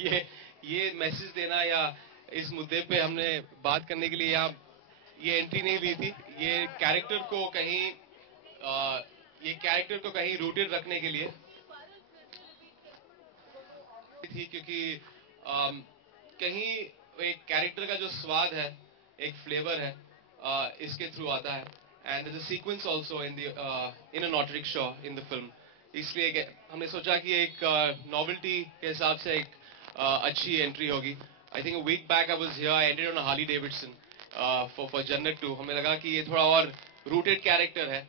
ये मैसेज देना या इस मुद्दे पे हमने बात करने के लिए यहाँ ये एंट्री नहीं ली थी। ये कैरेक्टर को कहीं रूटेड रखने के लिए थी, क्योंकि कहीं एक कैरेक्टर का जो स्वाद है, एक फ्लेवर है, इसके थ्रू आता है। And there's a sequence also in a not rickshaw in the film। इसलिए हमने सोचा कि एक नॉवेल्टी के हिसाब से एक अच्छी एंट्री होगी। I think week back I was here, I entered on a Harley Davidson for Jannat 2। हमें लगा कि ये थोड़ा और रूटेड कैरेक्टर है,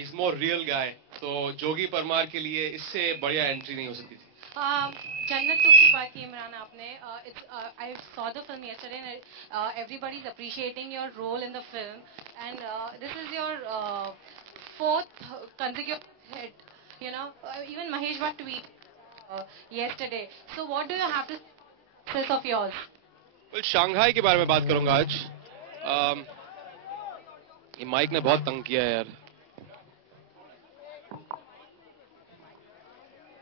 इज मोर रियल गाय, तो जोगी परमार के लिए इससे बढ़िया एंट्री नहीं हो सकती थी। जन्नत 2 की बात की इमरान आपने, I saw the film yesterday and everybody is appreciating your role in the film, and this is your fourth consecutive hit, you know. Even Mahesh Bhatt tweeted yesterday. So what do you have to say of yours? well, Shanghai के बारे में बात करूंगा आज। ये mic ने बहुत तंग किया है यार।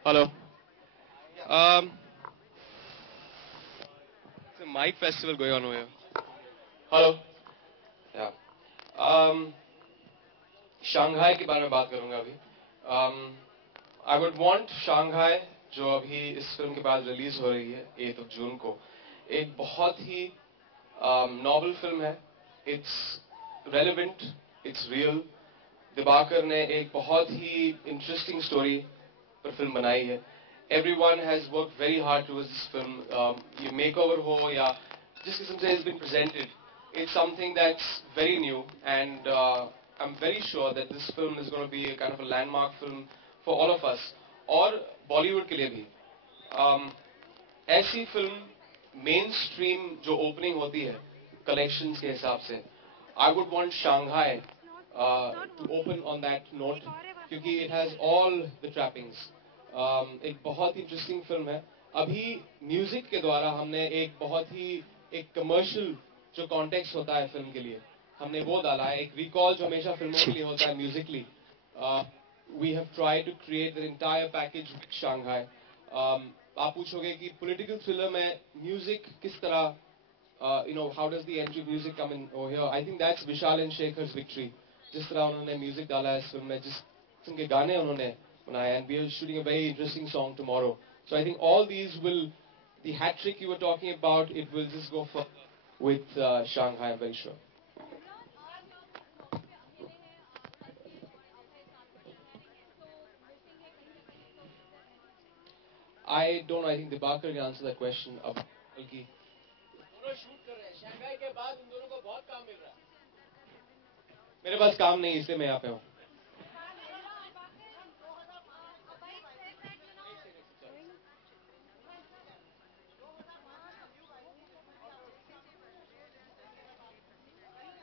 Hello, it's a mic festival going on over here. Hello. Yeah. Shanghai के बारे में बात करूंगा अभी। I would want शंघाई, जो अभी इस फिल्म के बाद रिलीज हो रही है 8 जून को, एक बहुत ही नॉवल फिल्म है। It's relevant, it's real. Dibakar ने एक बहुत ही इंटरेस्टिंग स्टोरी पर फिल्म बनाई है। Everyone has worked very hard towards this film। ये makeover हो या जिस किस्म से it's been presented, it's something that's very new, and I'm very sure that this film is going to be a kind of a landmark film for all of us, और बॉलीवुड के लिए भी। ऐसी फिल्म मेन स्ट्रीम जो opening होती है collections के हिसाब से, I would want Shanghai to open on that note, क्योंकि it has all the trappings। एक बहुत ही इंटरेस्टिंग फिल्म है। अभी म्यूजिक के द्वारा हमने एक बहुत ही एक कमर्शियल जो कॉन्टेक्स्ट होता है फिल्म के लिए, हमने वो डाला है। एक रिकॉल जो हमेशा फिल्मों के लिए होता है musically, we have tried to create the entire package with Shanghai. आप पूछोगे कि पॉलिटिकल थ्रिलर में म्यूजिक किस तरह, how does the entry music come in over here. I think that's Vishal and Shekhar's victory. जिस तरह उन्होंने म्यूजिक डाला है इस फिल्म में, जिस किस्म के गाने उन्होंने बनाए, and we are shooting a very interesting song tomorrow। So I think all these will, the hat trick you were talking about, it will just go for with Shanghai, I'm very sure। I don't know, I think Dibakar can answer that question। अब बल्कि दोनों shoot कर रहे हैं Shanghai के बाद, उन दोनों को बहुत काम मिल रहा है। मेरे पास काम नहीं, इसलिए मैं यहाँ पे हूँ।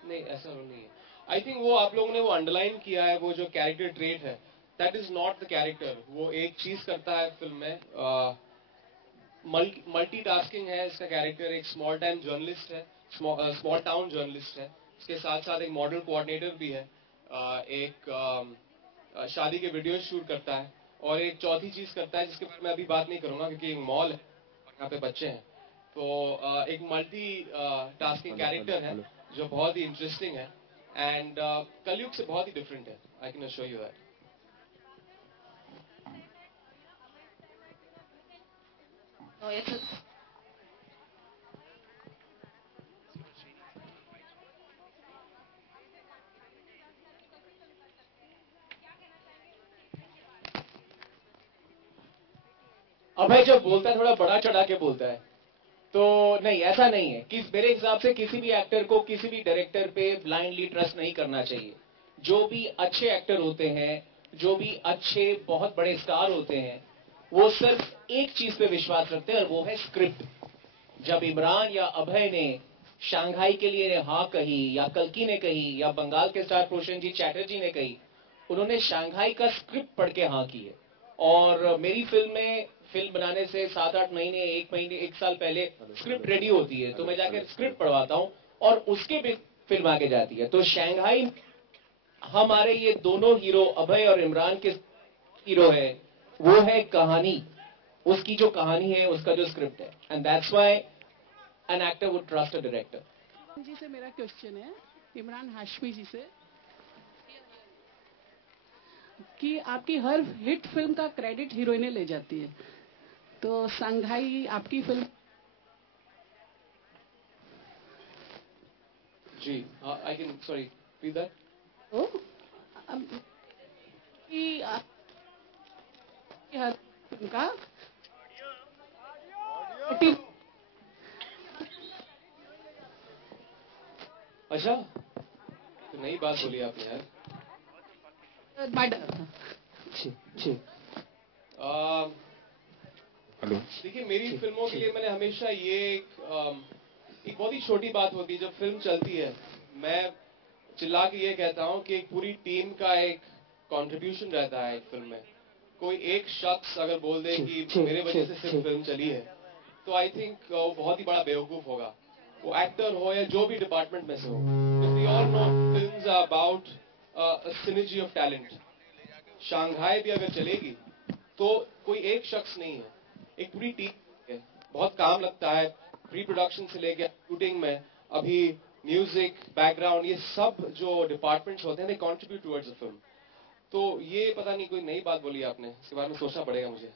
नहीं, ऐसा नहीं है। आई थिंक वो आप लोगों ने वो अंडरलाइन किया है, वो जो कैरेक्टर ट्रेट है, that is not the character. वो एक चीज करता है फिल्म में, मल्टीटास्किंग है इसका कैरेक्टर। एक स्मॉल टाइम जर्नलिस्ट है, स्मॉल टाउन जर्नलिस्ट है, इसके साथ साथ एक मॉडल कोऑर्डिनेटर भी है, एक शादी के वीडियो शूट करता है, और एक चौथी चीज करता है जिसके बारे में अभी बात नहीं करूंगा क्योंकि एक मॉल है और यहाँ पे बच्चे हैं। तो एक मल्टी टास्किंग कैरेक्टर है जो बहुत ही इंटरेस्टिंग है, एंड कलयुग से बहुत ही डिफरेंट है। I can show you that. No, it's अभय जब बोलता है थोड़ा बड़ा चढ़ा के बोलता है, तो नहीं, ऐसा नहीं है कि मेरे हिसाब से किसी भी एक्टर को किसी भी डायरेक्टर पे ब्लाइंडली ट्रस्ट नहीं करना चाहिए। जो भी अच्छे एक्टर होते हैं, जो भी अच्छे बहुत बड़े स्टार होते हैं, वो सिर्फ एक चीज पे विश्वास रखते हैं और वो है स्क्रिप्ट। जब इमरान या अभय ने शंघाई के लिए हाँ कही, या कल्कि ने कही, या बंगाल के स्टार प्रोशनजीत चैटर्जी ने कही, उन्होंने शंघाई का स्क्रिप्ट पढ़ के हाँ की है। और मेरी फिल्म बनाने से 7-8 महीने, 1 महीने, 1 साल पहले स्क्रिप्ट रेडी होती है, तो मैं जाकर स्क्रिप्ट पढ़वाता हूं और उसके भी फिल्म आगे जाती है। तो शंघाई हमारे ये दोनों हीरो अभय और इमरान के हीरो है, वो है कहानी। उसकी जो कहानी है, उसका जो स्क्रिप्ट है, and that's why an actor would trust a director. जी से मेरा क्वेश्चन है इमरान हाशमी जी से कि आपकी हर हिट फिल्म का क्रेडिट हीरोइनें ले जाती है, तो संघाई आपकी फिल्म जी, I can sorry repeat that. को कि आपकी हर फिल्म का अच्छा, तो नई बात बोली आपने यार। डर था। हेलो, देखिए मेरी फिल्मों के लिए मैंने हमेशा ये एक बहुत ही छोटी बात होती है जब फिल्म चलती है, मैं चिल्ला के ये कहता हूँ कि एक पूरी टीम का एक कंट्रीब्यूशन रहता है एक फिल्म में। कोई एक शख्स अगर बोल दे कि मेरे वजह से सिर्फ फिल्म चली है, तो आई थिंक वो बहुत ही बड़ा बेवकूफ होगा, वो एक्टर हो या जो भी डिपार्टमेंट में से हो। We all know films are about synergy of talent. Shanghai भी अगर चलेगी तो कोई एक शख्स नहीं है, एक पूरी टीम है। बहुत काम लगता है प्री प्रोडक्शन से लेकर शूटिंग में, अभी म्यूजिक, बैकग्राउंड, ये सब जो डिपार्टमेंट्स होते हैं they contribute towards the film. तो ये पता नहीं कोई नई बात बोली आपने, इसके बारे में सोचना पड़ेगा मुझे।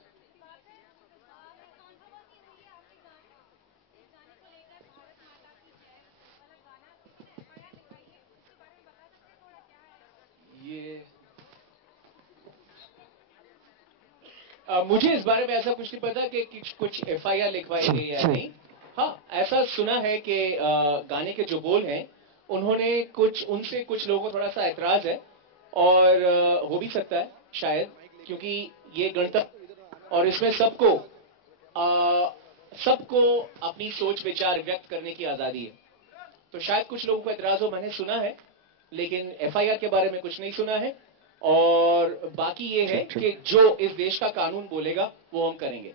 ये मुझे इस बारे में ऐसा कुछ नहीं पता कि कुछ एफआईआर लिखवाई गई या नहीं। हाँ, ऐसा सुना है कि गाने के जो बोल हैं उन्होंने उनसे कुछ लोगों को थोड़ा सा ऐतराज है, और हो भी सकता है शायद, क्योंकि ये गणतंत्र और इसमें सबको अपनी सोच विचार व्यक्त करने की आजादी है, तो शायद कुछ लोगों को ऐतराज हो, मैंने सुना है, लेकिन एफआईआर के बारे में कुछ नहीं सुना है। और बाकी ये है कि जो इस देश का कानून बोलेगा वो हम करेंगे।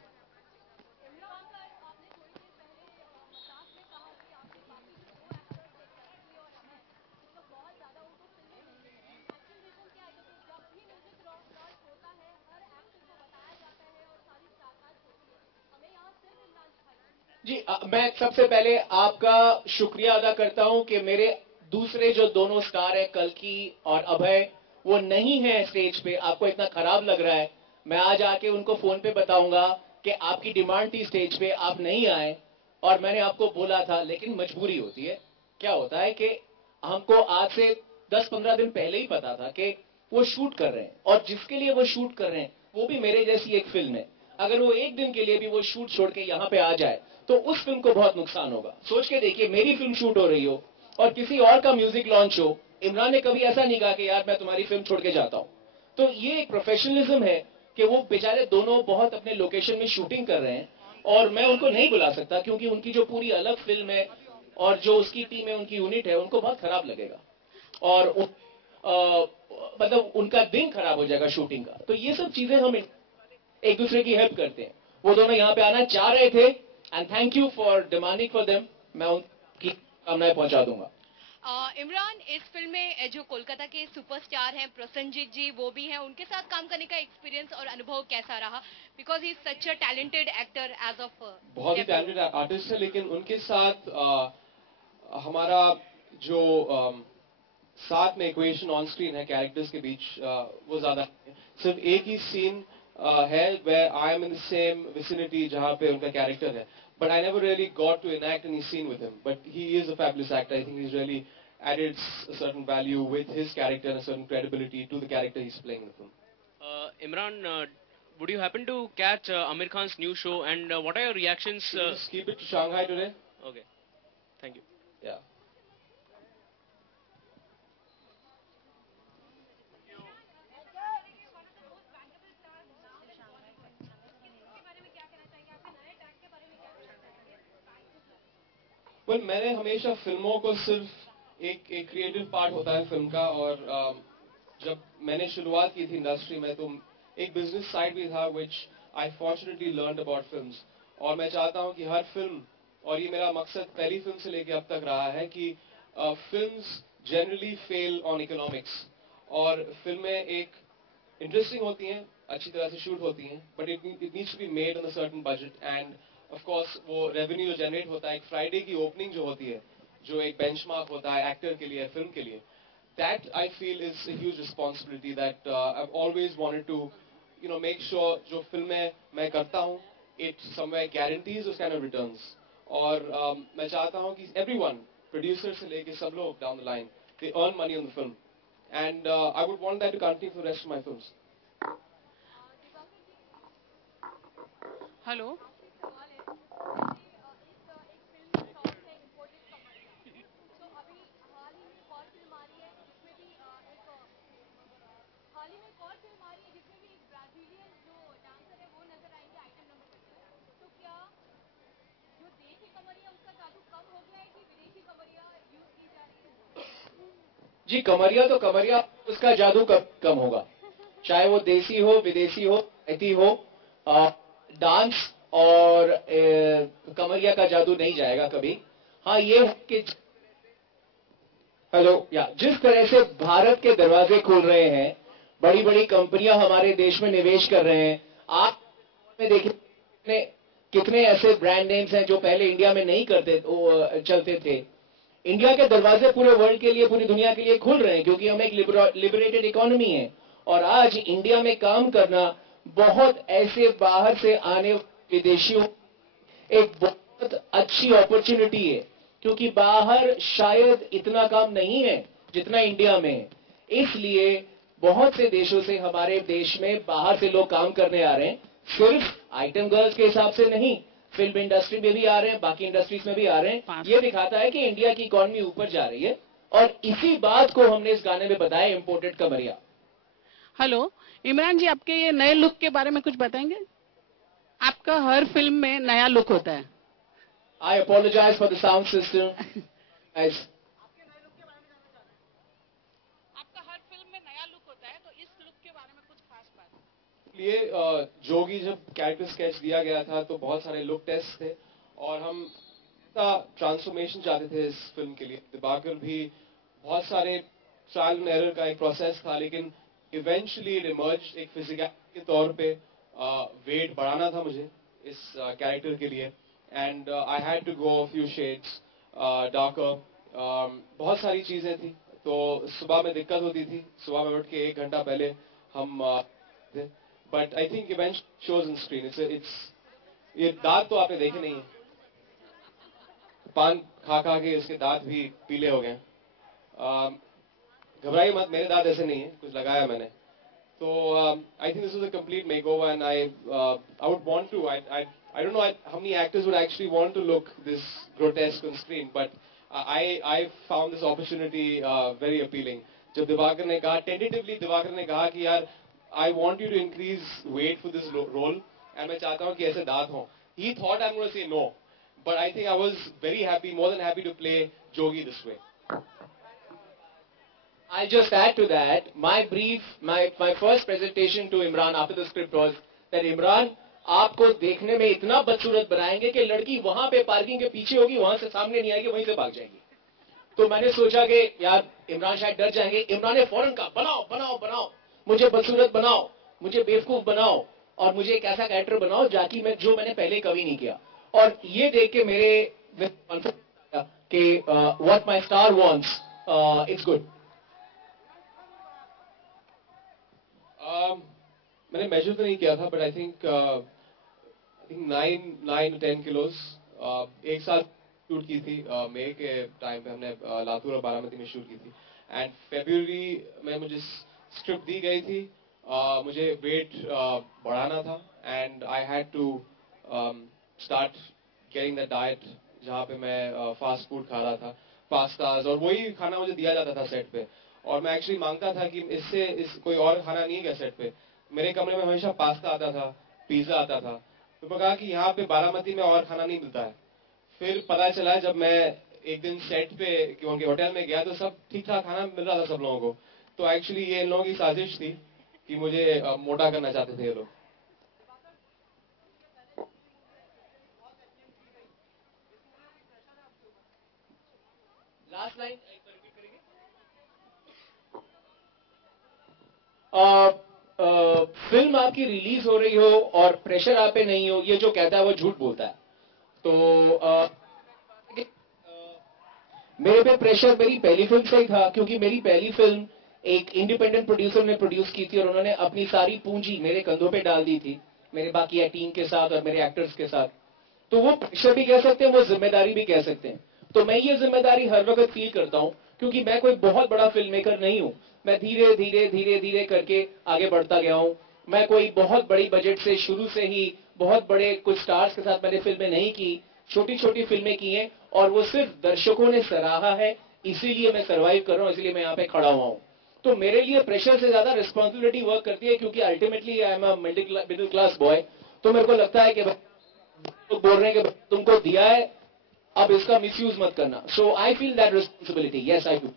जी, मैं सबसे पहले आपका शुक्रिया अदा करता हूं कि मेरे दूसरे जो दोनों स्टार हैं, कल्कि और अभय, वो नहीं है स्टेज पे। आपको इतना खराब लग रहा है, मैं आज आके उनको फोन पे बताऊंगा कि आपकी डिमांड थी स्टेज पे, आप नहीं आए, और मैंने आपको बोला था, लेकिन मजबूरी होती है। क्या होता है कि हमको आज से 10-15 दिन पहले ही पता था कि वो शूट कर रहे हैं, और जिसके लिए वो शूट कर रहे हैं वो भी मेरे जैसी एक फिल्म है। अगर वो एक दिन के लिए भी वो शूट छोड़ के यहां पे आ जाए तो उस फिल्म को बहुत नुकसान होगा। सोच के देखिए, मेरी फिल्म शूट हो रही हो और किसी और का म्यूजिक लॉन्च हो, इमरान ने कभी ऐसा नहीं कहा कि यार मैं तुम्हारी फिल्म छोड़ के जाता हूं। तो ये एक प्रोफेशनलिज्म है कि वो बेचारे दोनों बहुत अपने लोकेशन में शूटिंग कर रहे हैं, और मैं उनको नहीं बुला सकता क्योंकि उनकी जो पूरी अलग फिल्म है और जो उसकी टीम है, उनकी यूनिट है, उनको बहुत खराब लगेगा, और मतलब उनका दिन खराब हो जाएगा शूटिंग का। तो ये सब चीजें हम एक दूसरे की हेल्प करते हैं। वो दोनों यहाँ पे आना चाह रहे थे, and thank you for demanding for them. मैं उनकी कामनाएं पहुंचा दूंगा। इमरान, इस फिल्म में जो कोलकाता के सुपरस्टार हैं प्रसन्नजीत जी, वो भी हैं, उनके साथ काम करने का एक्सपीरियंस और अनुभव कैसा रहा? Because he such a talented actor age of बहुत ही टैलेंटेड आर्टिस्ट है, लेकिन उनके साथ हमारा जो साथ में इक्वेशन ऑन स्क्रीन है कैरेक्टर्स के बीच, वो ज्यादा सिर्फ एक ही सीन है where I am in the same vicinity जहाँ पे उनका कैरेक्टर है, but I never really got to enact any scene with him. But he is a fabulous actor. I think he's really added a certain value with his character and a certain credibility to the character he's playing in the film. Imran, would you happen to catch Amir Khan's new show, and what are your reactions? Should we just keep it to Shanghai today? Okay, thank you. Yeah. well, मैंने हमेशा फिल्मों को सिर्फ एक creative part होता है film का, और जब मैंने शुरुआत की थी इंडस्ट्री में तो एक बिजनेस साइड भी था which I fortunately learned about films. और मैं चाहता हूं कि हर फिल्म, और ये मेरा मकसद पहली फिल्म से लेके अब तक रहा है कि films generally fell on economics, और फिल्में एक इंटरेस्टिंग होती हैं, अच्छी तरह से शूट होती हैं, but it needs to be made on a certain budget and of course वो रेवेन्यू जो जनरेट होता है, एक फ्राइडे की ओपनिंग जो होती है, जो एक बेंचमार्क होता है एक्टर के लिए, फिल्म के लिए, that I feel is a huge responsibility that I've always wanted to, make sure जो फिल्में मैं करता हूँ, it somewhere guarantees those kind of returns. और मैं चाहता हूँ कि everyone, producer से लेके सब लोग down the line, they earn money on the film, and I would want that to continue for the rest of my films. Hello. हाल ही में एक और फिल्म आ रही है जिसमें भी एक ब्राजीलियन जो डांसर है वो नजर आएंगे आइटम नंबर पे। तो क्या जो देसी कमरिया उसका जादू कम हो गया है कि विदेशी कमरिया यूज की जा रही है? जी, कमरिया तो कमरिया, उसका जादू कम होगा, चाहे वो देसी हो, विदेशी हो, ऐती हो, डांस और कमरिया का जादू नहीं जाएगा कभी। हाँ, ये है कि जिस तरह से भारत के दरवाजे खुल रहे हैं, बड़ी बड़ी कंपनियां हमारे देश में निवेश कर रहे हैं। आप में देखिए कितने ऐसे ब्रांड नेम्स हैं जो पहले इंडिया में नहीं चलते थे। इंडिया के दरवाजे पूरे वर्ल्ड के लिए, पूरी दुनिया के लिए खुल रहे हैं, क्योंकि हम एक लिबरेटेड इकोनॉमी है। और आज इंडिया में काम करना बहुत ऐसे बाहर से आने विदेशियों एक बहुत अच्छी अपॉर्चुनिटी है, क्योंकि बाहर शायद इतना काम नहीं है जितना इंडिया में है। इसलिए बहुत से देशों से हमारे देश में बाहर से लोग काम करने आ रहे हैं, सिर्फ आइटम गर्ल्स के हिसाब से नहीं, फिल्म इंडस्ट्री में भी आ रहे हैं, बाकी इंडस्ट्रीज में भी आ रहे हैं। ये दिखाता है कि इंडिया की इकोनॉमी ऊपर जा रही है, और इसी बात को हमने इस गाने में बताया, इंपोर्टेड कमरिया। हेलो, इमरान जी, आपके ये नए लुक के बारे में कुछ बताएंगे? आपका हर फिल्म में नया लुक होता है। I apologize for the sound system. Guys. आपका हर फिल्म में नया लुक होता है, तो इस लुक के बारे में कुछ खास बात? ये जोगी जब कैरेक्टर स्केच दिया गया था तो बहुत सारे लुक टेस्ट थे, और हम ट्रांसफॉर्मेशन चाहते थे इस फिल्म के लिए। दिबाकर भी बहुत सारे ट्रायल एंड एरर का एक प्रोसेस था, लेकिन इवेंचुअली इट इमर्ज एक फिजिकल के तौर पे वेट बढ़ाना था मुझे इस कैरेक्टर के लिए, and I had to go few shades darker. बहुत सारी चीजें थी, तो सुबह में दिक्कत होती थी, सुबह में उठ के 1 घंटा पहले हम थे, but I think event shows in screen. It's ये दांत तो आपने देखे नहीं है, पान खा खा के इसके दांत भी पीले हो गए। घबराइए मत, मेरे दांत ऐसे नहीं है, कुछ लगाया मैंने। तो I think this is a complete makeover, and I would want to, I don't know how many actors would actually want to look this grotesque on screen, but I found this opportunity very appealing. जब दिवाकर ने कहा, tentatively Diwakar ने कहा कि यार I want you to increase weight for this role, and मैं चाहता हूँ कि ऐसे दांत हों. He thought I'm going to say no, but I think I was very happy, more than happy to play Jogi this way. I'll just add to that. My first presentation to Imran after the script was that Imran, आपको देखने में इतना बदसूरत बनाएंगे कि लड़की वहां पे पार्किंग के पीछे होगी, वहां से सामने नहीं आएगी, वहीं से भाग जाएगी। तो मैंने सोचा कि यार इमरान शायद डर जाएंगे। इमरान ने फौरन कहा, बनाओ बनाओ बनाओ, मुझे बदसूरत बनाओ, मुझे बेवकूफ बनाओ, और मुझे एक ऐसा कैरेक्टर बनाओ जो मैंने पहले कभी नहीं किया। और ये देख के मेरे कॉन्फिडेंस कि what my star wants, it's good. मैंने मेजर तो नहीं किया था, but I think 9 to 10 kilos. एक साल शूट की थी, मई के टाइम पे हमने लातूर और बारामती में शूट की थी, एंड फरवरी में मुझे स्क्रिप्ट दी गई थी, मुझे वेट बढ़ाना था, and I had to start getting the diet, जहाँ पे मैं फास्ट फूड खा रहा था, पास्ताज, और वही खाना मुझे दिया जाता था सेट पे। और मैं एक्चुअली मांगता था कि कोई और खाना नहीं है क्या सेट पे। मेरे कमरे में हमेशा पास्ता आता था, पिज्जा आता था, तो मैं कहा कि यहाँ पे बारामती में और खाना नहीं मिलता है। फिर पता चला जब मैं एक दिन सेट पे उनके होटल में गया तो सब ठीक ठाक खाना मिल रहा था सब लोगों को। तो एक्चुअली ये इन लोगों की साजिश थी कि मुझे मोटा करना चाहते थे ये लोग। लास्ट लाइन फिल्म आपकी रिलीज हो रही हो और प्रेशर आप पे नहीं हो, ये जो कहता है वो झूठ बोलता है। तो मेरे पे प्रेशर मेरी पहली फिल्म से ही था, क्योंकि मेरी पहली फिल्म एक इंडिपेंडेंट प्रोड्यूसर ने प्रोड्यूस की थी और उन्होंने अपनी सारी पूंजी मेरे कंधों पे डाल दी थी, मेरे बाकी टीम के साथ और मेरे एक्टर्स के साथ। तो वो प्रेशर भी कह सकते हैं, वो जिम्मेदारी भी कह सकते हैं। तो मैं ये जिम्मेदारी हर वक्त फील करता हूं, क्योंकि मैं कोई बहुत बड़ा फिल्म मेकर नहीं हूं। मैं धीरे धीरे धीरे धीरे करके आगे बढ़ता गया हूं। मैं कोई बहुत बड़ी बजट से शुरू से ही बहुत बड़े कुछ स्टार्स के साथ मैंने फिल्में नहीं की, छोटी छोटी फिल्में की हैं और वो सिर्फ दर्शकों ने सराहा है, इसीलिए मैं सर्वाइव कर रहा हूं, इसीलिए मैं यहाँ पे खड़ा हुआ हूं। तो मेरे लिए प्रेशर से ज्यादा रिस्पॉन्सिबिलिटी वर्क करती है, क्योंकि ultimately I am a middle class boy. तो मेरे को लगता है कि तो बोल रहे हैं कि तुमको दिया है, अब इसका मिसयूज मत करना। So I feel that responsibility, yes I do.